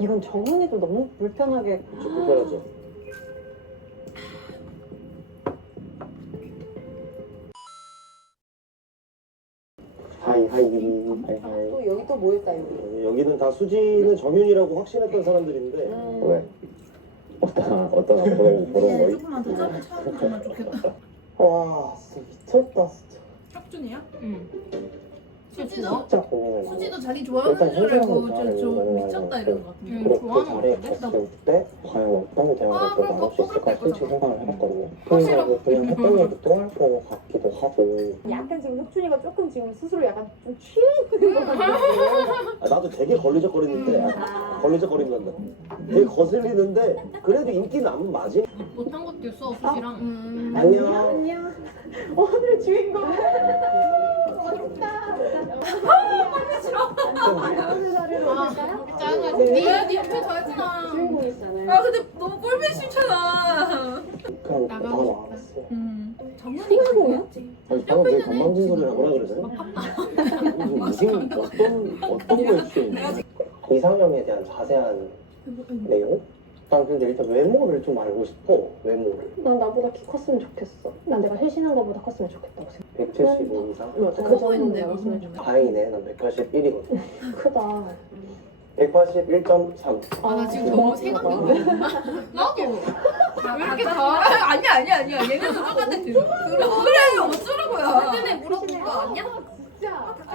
이건 정은이도 너무 불편하게. 좀 불편하죠. 하이. 또 여기 또 뭐 있다 여기. 여기는 다 수지는 정윤이라고 확신했던 사람들인데 왜? 어떤 보는 거야? 조금만 더 짧게 차면 정말 좋겠다. 와 진짜 미쳤다 진짜. 혁준이야? 응. 수지도 진짜 고민을 많이 수지도 자기 일단 좋아하는 줄 알고 현실은 저 좋아하는 미쳤다 거는 이런 것 같아. 응, 그렇게 좋아하는 자리에 것 같아. 갔을 때 과연 어떤 대화를 또 그럼 나눌 수 있을까 그거 솔직히 거잖아. 생각을 해봤거든요. 그래서 그냥 했던 얘기도 할 것 같기도 하고 약간 지금 혁준이가 조금 지금 스스로 약간 좀 취해 있는 것 같은데. 나도 되게 걸리적거리는데 걸리적거린단다. 되게 거슬리는데 그래도 인기는 안 맞지. 못한 것도 있어 수지랑. 안녕. 오늘 주인공. 오늘 자리로 오실까요? 짜증나. 네 옆에 더 했잖아. 주인공이시잖아요. 아 근데 너무 꼴배 싫잖아. 그럼 나가고 바로 알았어. 정은이가 그거였지. 아니 방금 되게 건방진 소리라 뭐라 그러세요? 무슨 어떤 거에 취해 있는 거야? 이상형에 대한 자세한 내용? 난 근데 일단 외모를 좀 알고 싶어. 외모를. 난 나보다 키 컸으면 좋겠어. 난 내가 혜신한 거보다 컸으면 좋겠다고 생각해. 175 이상? 맞아. 커 그 정도 보이는데, 나왔으면 좋겠다. 다행이네. 난 181이거든. 크다. 181.3. 아, 나 지금 너무 세감이 오네. 나도. 왜 이렇게 다? 아니야. 얘네도 똑같아. 그래 어쩌라고요. 때문에 물어본 거 아니야?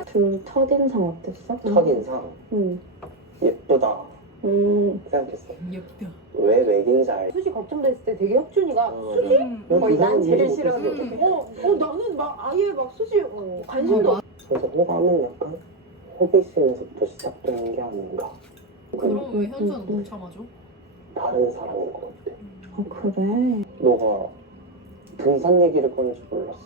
둘 첫인상 어땠어? 첫인상. 응. 예쁘다. 생각했어. 예쁘다. 왜 외계인지 알. 수지 걱정됐을 때 되게 혁준이가 수지? 거의 난 제일 싫어하는. 나는 막 아예 막 수지 관심도. 그래서 호감은 약간 호기심에서부터 시작되는 게 아닌가. 그럼 왜 현수는 못 참아줘? 다른 사람인 것 같아. 그래. 너가 등산 얘기를 꺼낼 줄 몰랐어.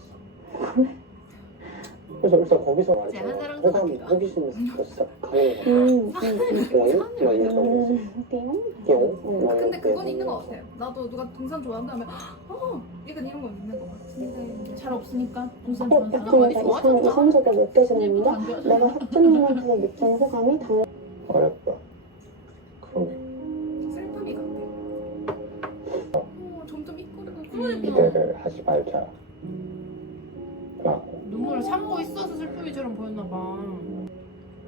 그래서 일단 거기서 말했잖아. 한 사람 호감이 사람이다. 호기심에서부터 시작하는 거야. 띵? 막 이랬던 거지. 띵? 근데 그건 있는 것 같아요. 나도 누가 등산 좋아한다면 약간 이런 거 있는 것 같은데 잘 없으니까 등산 좋아하는 사람 약간 많이 좋아하잖아. 이상 적에 느껴지는데 안 내가 혁준이한테 느낀 호감이 당. 어렵다. 그러네. 슬픔이 같아. 점점 이끌어. 기대를 하지 말자. 라고. 눈물을 참고 있어서 슬픔이처럼 보였나 봐.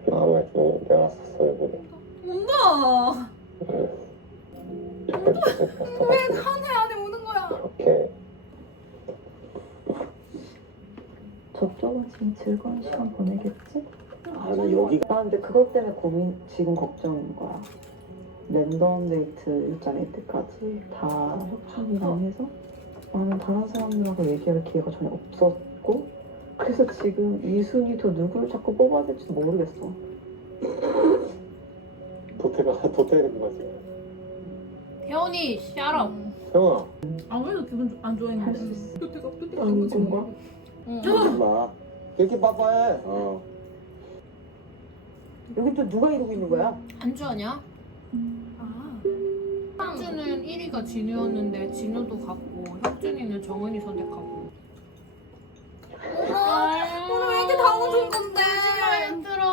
마음을 좀 내놨었어, 얼굴에. 뭔가 왜 한 해 안에 오는 거야. 그렇게 저쪽은 지금 즐거운 시간 보내겠지? 나 여기가 나 근데 그것 때문에 지금 걱정인 거야. 랜덤 데이트 일정일 때까지 다 혁준이랑 해서 나는 다른 사람들하고 얘기할 기회가 전혀 없었고 그래서 지금 이 순위도 누굴 자꾸 뽑아야 될지도 모르겠어. 도태되는 거지. 태연이 샤라. 형아, 아무래도 기분 안 할 좋아했는데. 수 있어. 뚜띠가 아닌 건가? 엄마. 이렇게 빠빠해. 여기 또 누가 이러고 있는 거야? 안주 아니야? 아 안주는 1위가 진우였는데 진우도 갔고 혁준이는 정은이 선택하고. 오늘 왜 이렇게 당황스러운 건데? 힘들어.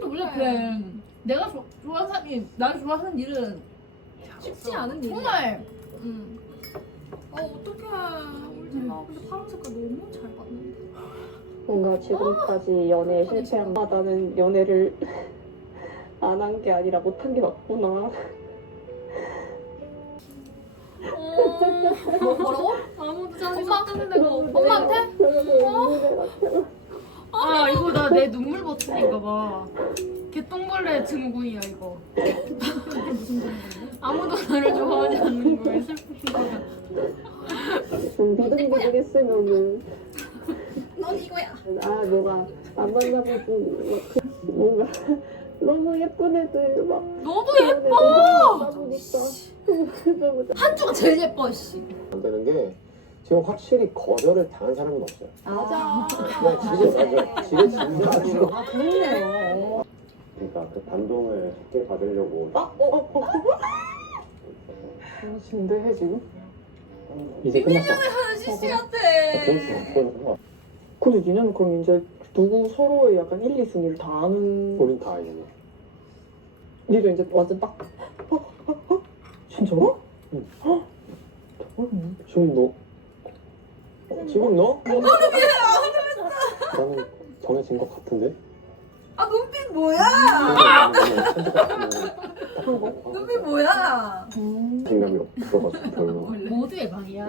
근데 원래 그래. 내가 좋아하는 사람이 나를 좋아하는 일은 쉽지 않은 일이야. 정말. 어떡해. 울지 마. 근데 파란 색깔 너무 잘 봤는데. 뭔가 지금까지 연애에 실패한 거 나는 연애를 안 한 게 아니라 못한 게 맞구나. 뭐라고? 아무도 자기 엄마? 썼다는 데가 없네. 엄마한테? 아 이거 나 내 눈물 버튼인가 봐. 개똥벌레 증후군이야 이거. 아무도 나를 좋아하지 않는 거에 슬픈 거야. 비등비등했으면은 넌 이거야. 뭐가 안 만나보고 뭔가 너무 예쁜 애들 막 너도 그런 애들 만나다 보니까 한주가 제일 예뻐 씨. 안 되는 게 지금 확실히 거절을 당한 사람은 없어요. 맞아. 지금 진짜로. 그렇네. 그러니까 그 감동을 쉽게 받으려고. 진대해 지금? 이제 끝났어. 하는 CC 같아. 재밌어. 근데 니네는 그럼 이제 누구 서로의 약간 1, 2순위를 다 아는 우린 다 이제. 니도 이제 완전 딱 진짜로? 응. 지금 너? 지금 너? 나는 정해진 것 같은데? 아 눈빛 뭐야? 눈빛 뭐야? 생각이 없어가지고 별로. 모두의 방이야.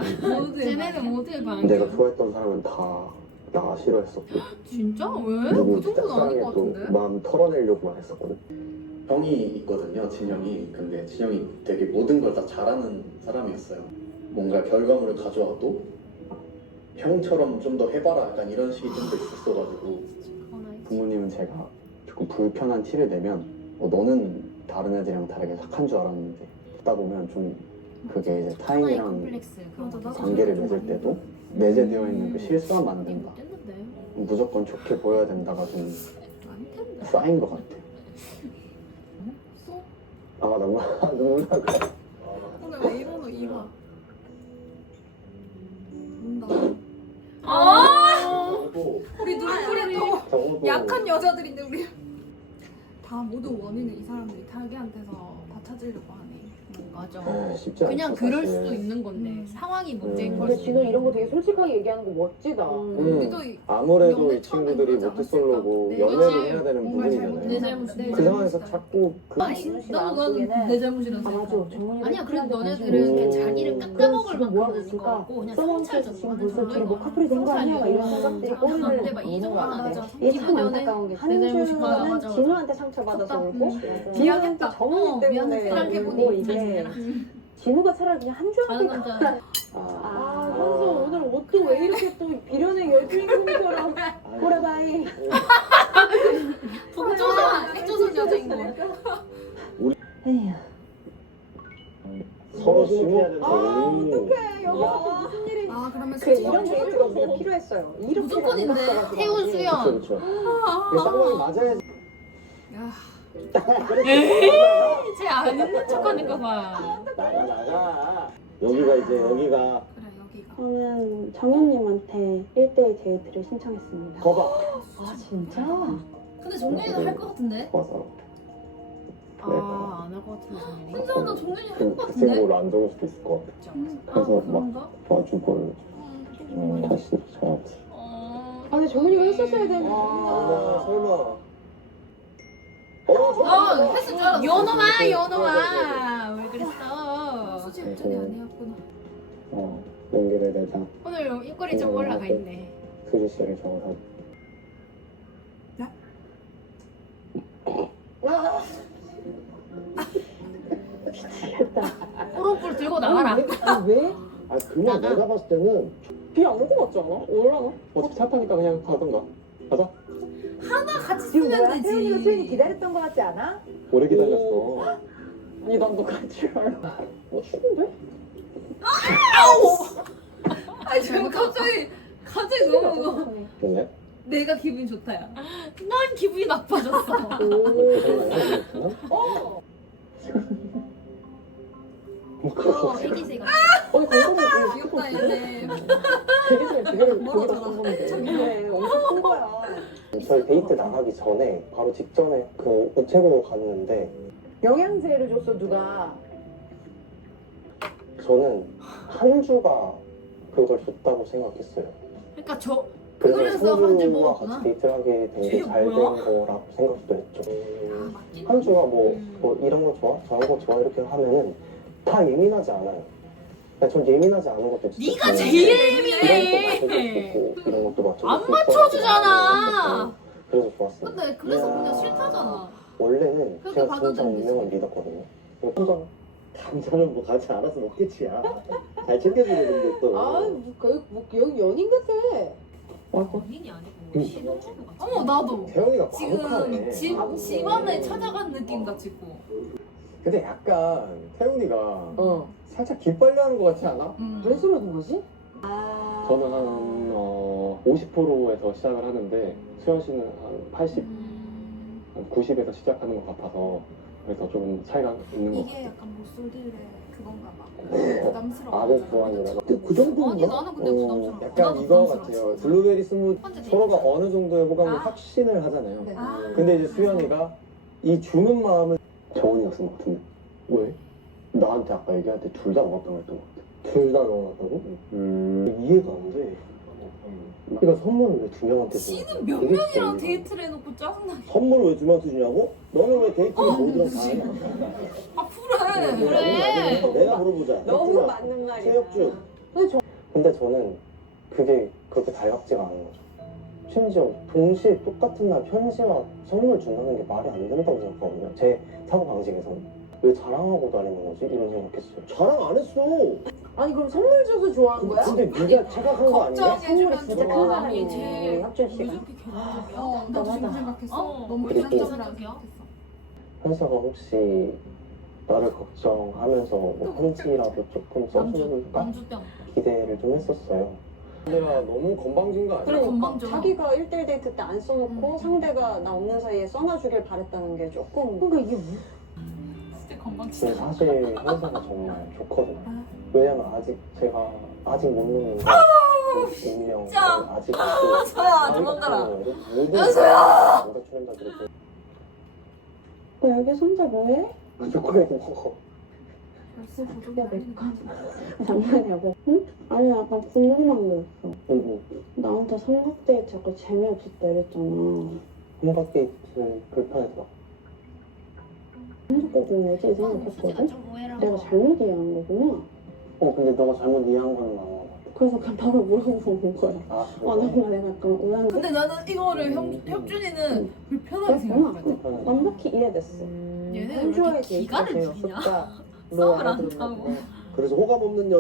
쟤네는 모두의 방이야. 내가 좋아했던 사람은 다 나 싫어했었고 진짜? 왜? 그리고 그 정도는 아닌 것 짝사랑에 또 같은데? 마음 털어내려고만 했었거든. 형이 있거든요, 진영이. 근데 진영이 되게 모든 걸 다 잘하는 사람이었어요. 뭔가 결과물을 가져와도 형처럼 좀 더 해봐라 약간 이런 식이 좀 더 있었어가지고. 부모님은 제가 조금 불편한 티를 내면 너는 다른 애들이랑 다르게 착한 줄 알았는데 듣다 보면 좀 그게 이제 타인이랑 컴플렉스 그런 거 관계를 맺을 때도 내재되어 있는 그 실수하면 안 된다. 무조건 좋게 보여야 된다가 좀 쌓인 것 같아. 아 눈물 날 거야. 오늘 왜 이러노 이봐. 운다. 우리 눈물이 더 적어도 약한 여자들인데 우리 다 모두 원인은 이 사람들이 자기한테서 다 찾으려고 하네. 맞아. 쉽지 않죠. 그냥 그럴 사실. 수도 있는 건데 상황이 문제인 근데 거지. 진호 이런 거 되게 솔직하게 얘기하는 거 멋지다. 우리도 아무래도 연애 이 처음엔 친구들이 그러지 모태솔로고 않았을까? 연애를 그치. 해야 되는 정말 부분이잖아요. 내 잘못이네. 그 상황에서 자꾸 그 마음속에는 내 잘못이라서. 아 맞아. 정훈이가 아니야 그래도 친구한테 너네들은 오. 그냥 자기를 깎아먹을 지금 뭐 하고 만큼은 아닌 것 있을까? 같고 그냥 써먹을 성찰 때 좀 지금 하는 벌써 정도인 둘이 뭐 거 커플이 된 거 아니야? 막 이런 성찰이야. 생각들이 안 꼬리를 돼, 막이 정도는 안 돼. 이게 참 연애 안타까운 게 내 잘못인 거야. 한주는 맞아, 맞아. 진우한테 상처받아서 컸다. 울고 미안했다. 진우는 또 정훈이 때문에 생각해보니 울고 이게 진우가 차라리 그냥 다른 한주한테 남자 아 현수 오늘 옷도 왜 이렇게 또 비련의 여주인공처럼 보라바이 핵조선 여자인 거. 에휴 서로 심해야 되는 어떡해 여기서 무슨 일이 아 그러면 그래 솔직히 이런 데이트가 우리가 필요했어요 이렇게 무조건인데. 태훈 수연. 그렇죠. 쌍방이 맞아야지. 야 쟤 아는 척하는 거 봐. 나가. 여기가 이제 여기가 그래 여기가. 저는 정현님한테 1대1 데이트를 신청했습니다 거봐. 아 진짜? 근데 정연이는 할 것 같은데? 맞아. 아안 할 것 같은데 정연이. 혼자는 정연이 할 것 그 같은데? 친구를 안 적을 수도 있을 것 같아. 아 그래서 막 그런가? 도와줄 걸 다시 줘야지. 아니 정현이가 했었어야 되는데 설마. 했을 줄 알았어. 연호마 왜 그랬어? 수지 일전이 아니었구나. 용기를 내자. 오늘 입꼬리 좀 올라가 있네. 수지 씨에게 적어서. 꼬롱불 들고 나가라. 왜? 아 그냥 나가. 내가 봤을 때는 비안 올 것 같지 않아? 올라나? 어차피 차 타니까 그냥 가던가. 가자. 같이 지금 쓰면 뭐야? 태훈이가 되지. 수현이 기다렸던 것 같지 않아? 오래 기다렸어. 아니 난너 같이 알아 추운데? 아니 지금 갑자기 너무 좋네. 내가 기분이 좋다야. 난 기분이 나빠졌어. 애기새가. 어이 감독님 귀엽다 얘네. 되게 잘 되게 멀어져라. 그래 엄청 큰 거야 저희 데이트 나가기 전에 바로 직전에 그 우체국을 갔는데 영양제를 줬어 누가 저는 한 주가 그걸 줬다고 생각했어요. 그러니까 저 그래서 한줄 한주와 먹었구나? 같이 데이트를 하게 된 게 이게 잘 된 뭐야? 거라고 생각도 했죠. 아 맞긴. 한 주가 뭐 이런 거 좋아? 저런 거 좋아? 이렇게 하면은 다 예민하지 않아요. 그러니까 전 예민하지 않은 것도 진짜 네가 좋은데 제일 이런 것도 예민해. 맞춰줄 수 있고 이런 것도 맞춰줄 안 수 있고 맞춰주잖아. 그래서 좋았어요. 근데 그래서 그냥 싫다잖아. 원래는 그렇게 제가 받아들이면 진짜 되지. 운명을 믿었거든요. 감자는 뭐 같이 알아서 먹겠지야. 잘 챙겨주는데 또. 뭐 여기 연인 같아 본인이 아니고 신혼부부 같아. 어머 나도. 태영이가 지금 집안에 찾아간 느낌 같이 고. 근데 약간 태훈이가 어 살짝 기빨려하는 것 같지 않아? 왜 그러는 거지? 저는 한 50%에서 시작을 하는데 수현 씨는 한 80, 한 90에서 시작하는 것 같아서 그래서 조금 차이가 있는 것 이게 같아요. 약간 목소리의 그건가 봐. 부담스러워. 아들 좋아하느라. 근데 그 정도인가? 아니 나는 근데 부담스러워. 약간 나도 이거 부담스러워, 같아요. 진짜. 블루베리 스무디 첫 번째 서로가 데이트. 어느 정도의 호감을 아. 확신을 하잖아요. 네. 아. 근데 이제 수현이가 이 주는 마음을 정훈이 아니었던 것 같은데. 왜? 나한테 아까 얘기할 때 둘 다 먹었다고 했던 것 같아. 둘 다 넣어놨다고? 이해가 안 돼. 그러니까 선물을 왜 두 명한테 줘? 씨는 몇 명이랑 데이트를 해놓고 짜증나게. 선물을 왜 두 명한테 주냐고? 너는 왜 데이트를 모두랑 다 하냐? 아 그래. 그래. 내가 물어보자. 너무 혁준아, 맞는 말이야. 최혁준. 근데 저는 그게 그렇게 달갑지가 않은 거죠. 심지어 동시에 똑같은 날 편지와 선물 준다는 게 말이 안 된다고 생각하거든요. 제 사고방식에서는. 왜 자랑하고 다니는 거지? 이런 생각했어요. 자랑 안 했어. 아니 그럼 선물 줘서 좋아한 거야? 근데 네가 착각한 거 아니야? 걱정해주면 진짜 큰 좋아. 사람이네, 아니, 쟤 혁준 왜 씨가. 저렇게 개인적이야? 어, 나도 지금 맞아. 생각했어. 너무 그리고 개인적이라고 또- 생각했어. 현서가 혹시 나를 걱정하면서 뭐 편지라도 조금 써줄까 안주병. 기대를 좀 했었어요. 내가 너무 건방진 거 아니야? 그래. 건방져. 자기가 1대1 데이트 때 안 써놓고 상대가 나 없는 사이에 써놔주길 바랬다는 게 조금 그러니까 이게 뭐? 진짜 근데 건방지다. 사실 현서가 정말 좋거든요. 왜냐면 아직 제가 아직 못 놓는 운명 아직 현서야, 도망가라. 모든 현서야! 모든 출연자들이 너 여기 혼자 뭐해? 초콜릿 먹어. 벌써 보조개 야, 아니네. 장난이야 뭐? 응? 아니 약간 궁금한 게 있어. 응. 나한테 삼각 데이트 약간 재미없었다 이랬잖아. 혼밥 데이트 불편했어. 한국거든 왜지 수지가 생각했거든? 좀 오해를 내가 하고. 잘못 이해한 거구나. 근데 너가 잘못 이해한 건 맞는 것 같아. 그래서 그냥 바로 물어보는 거야. 아, 내가 약간 오해한 거. 근데 나는 이거를 혁준이는 불편하게 그랬구나. 생각했거든. 완벽히 이해됐어. 얘네 왜 현주와의 이렇게 기가를 데이트가 부리냐? 재미없었다. 싸움을 안 하고. 그래서 호감 없는 여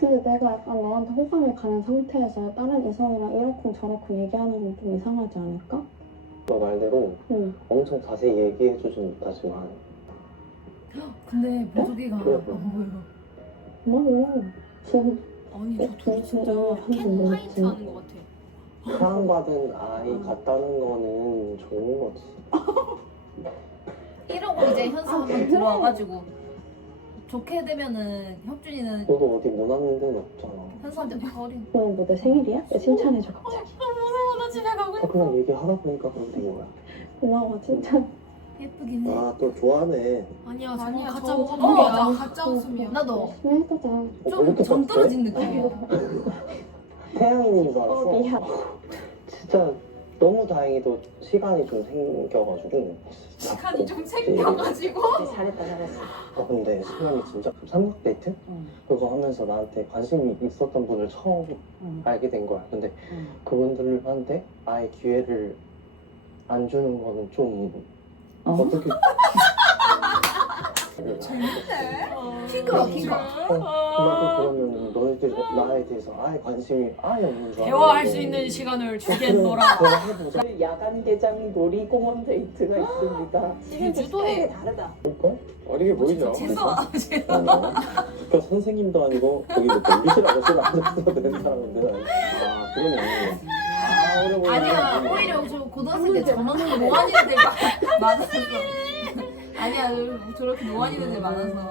근데 내가 약간 너한테 호감이 가는 상태에서 다른 이성이랑 이러쿵 저러쿵 얘기하는 건 좀 이상하지 않을까? 너 말대로 응. 엄청 자세히 얘기해주진 못하지만 근데 보조개가 그래. 안 보여. 고마워. 지금 아니 저 둘이 진짜 한번 캔 먹었지. 파이트 하는 것 같아. 사랑받은 아이 같다는 거는 좋은 거지. 이러고 이제 현수 한번 들어와가지고 좋게 되면은 혁준이는 너도 어디 못하는 데는 없잖아. 현수한테 막 어린. 오늘 뭐 내 생일이야? 왜 칭찬해줘 갑자기. 무서워 나 집에 가고 싶어. 그냥 얘기하다 보니까 그렇게 된 거야. 고마워 칭찬. 예쁘긴 해. 또 좋아하네. 아니야 저거 아니야, 가짜 저거 웃음이야. 맞아. 가짜 웃음이야. 나도 열심히 해보자. 좀 정 떨어진 느낌이야. 태양인인 줄 알았어. 미안. 진짜 너무 다행히도 시간이 좀 생겨가지고. 시간이 좀 생겨가지고. 잘했다 잘했어. 근데 시간이 진짜 삼각 데이트? 그거 하면서 나한테 관심이 있었던 분을 처음 알게 된 거야. 근데 그분들한테 아예 기회를 안 주는 거는 좀 어떻게 재밌네. 키가 키가. 나도 그러면 너희들 나에 대해서 아예 관심이 아예 없는 줄 알았는데 대화할 수 있는 시간을 주겠노라. 대화해보자. 야간 개장 놀이공원 데이트가 있습니다. 제주도에 다르다. 볼걸? 어리게 보이죠? 재수아. 그러니까 선생님도 아니고 거기 뭐 경비실 아저씨를 앉았어도 되는 사람인데 아, 그건 아니에요. 어려 보이네. 아니야 오히려 저 고등학생 때 저만큼 노안인 애들 많았어. 아니야 저렇게 노안인 애들 많아서.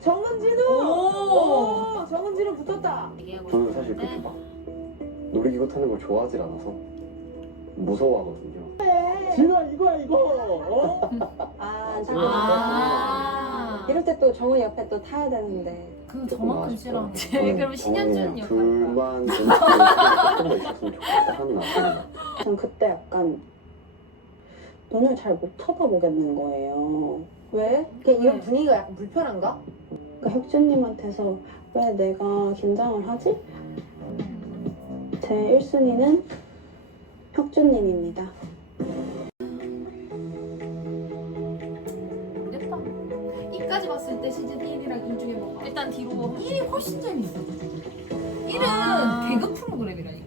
정은진우. 정은진우 붙었다. 저는 사실 그렇게 막 놀이기구 타는 걸 좋아하질 않아서 무서워하거든요. 진아 이거야 이거. 어? 아. 이럴 때 또 정은 옆에 또 타야 되는데. 그 저만큼 싫어하는. 쟤 그럼 신현준 역할. 둘만 조금 더 있었으면 좋겠다 하는 마음이 전 그때 약간 눈을 잘 못 쳐다보겠는 거예요. 왜? 그냥 이런 분위기가 약간 불편한가? 그러니까 혁준님한테서 왜 내가 긴장을 하지? 제 1순위는 혁준님입니다. 모르겠다. 이까지 봤을 때 시즌 1이랑 2 중에 뭐가? 일단 뒤로 1이 훨씬 재밌어. 1은 아. 개그 프로그램이라니까.